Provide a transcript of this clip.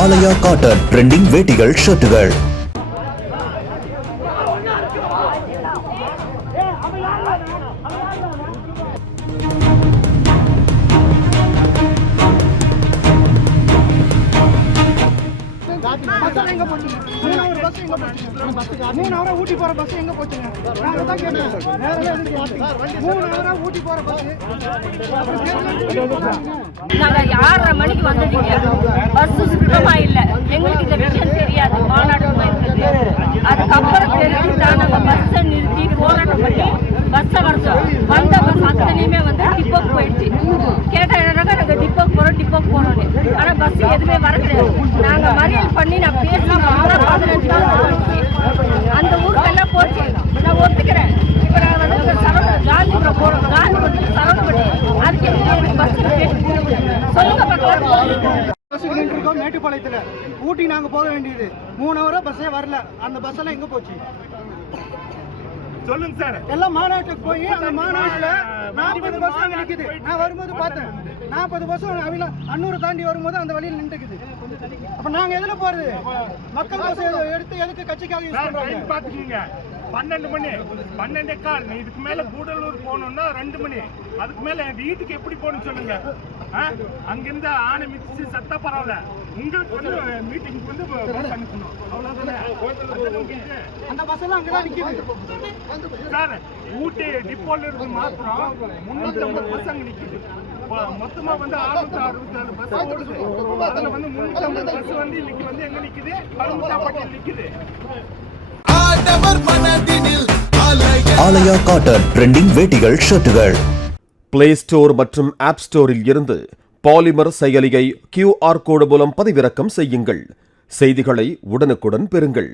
ஆலயா cotton trending வேட்டிகள் ஷர்ட்டுகள். ஊட்டி போற bus எங்க போச்சுங்க? நாங்க 6:30 மணிக்கு வந்துட்டீங்க. பஸ் சுத்தமா இல்ல. எங்களுக்கு இந்த விஷயம் தெரியாது. மாநாடு போயிருக்குது. அதுக்கப்புறம் தெரிஞ்சுதான் நாங்க பஸ்ஸை நிறுத்தி போராட்டம் பண்ணி பஸ்ஸை வரைச்சோம். வந்த பஸ் அத்தனையுமே வந்து டிப்போக்கு போயிடுச்சு. கேட்ட நாங்க டிப்போக்கு போறோம்னு. ஆனா பஸ் எதுவுமே வர கிடையாது. நாங்க மறியல் பண்ணி நான் பேசி 15 நாள் ஆச்சு. அந்த ஊருக்கெல்லாம் போச்சு. நான் ஒத்துக்கிறேன். இப்ப நாங்க வந்து காந்திபுரம் போறோம். காந்திபுரத்துக்கு சரவணப்பட்டி. அதுக்கு எனக்கு பஸ் சொல்லுங்க பக்கம். மேட்டுப்பாளையத்துல ஊட்டி நாங்க போக வேண்டியது 3 ஹவரா பஸ்ஸே வரல. அந்த பஸ் எல்லாம் எங்க போச்சு சொல்லுங்க சார். எல்லாம் மாநாட்டுக்கு போய் அந்த மாநாட்டுல 40 பஸ் நிக்குது. நான் வரும்போது பார்த்தேன் 40 பஸ் அன்னூர் தாண்டி வரும்போது அந்த வழியில் நின்றுக்குது. அப்ப நாங்க எதுல போறது? மக்கள் பஸ் எடுத்து எதுக்கு கட்சிக்காக யூஸ் பண்றாங்க? பாத்துக்கீங்க. 12 மணி 12:15. இதுக்கு மேல கூடலூர் போகணும்னா 2 மணி. அதுக்கு மேல என் வீட்டுக்கு எப்படி போகணும்னு சொல்லுங்க. அங்கிருந்து ஆனை மிதிச்சு சத்த பரவாயில்ல. உங்களுக்கு வந்து மீட்டிங் வந்து பஸ் அனுப்பணும். அவ்வளவுதானே. அந்த பஸ் எல்லாம் அங்கதான் நிக்குது சார். ஊட்டி டிப்போல இருக்கு மாத்திரம் 350 பஸ் அங்க நிக்குது. மொத்தமா வந்து 667 பஸ் ஓடுது. அதுல வந்து 350 பஸ் வந்து இன்னைக்கு வந்து எங்க நிக்குது? பழமுத்தாப்பட்டியில் நிக்குது. ஆலயா காட்டன் ட்ரெண்டிங் வேட்டிகள் ஷர்ட்டுகள். பிளே ஸ்டோர் மற்றும் ஆப் ஸ்டோரில் இருந்து பாலிமர் செயலியை QR கோடு மூலம் பதிவிறக்கம் செய்யுங்கள். செய்திகளை உடனுக்குடன் பெறுங்கள்.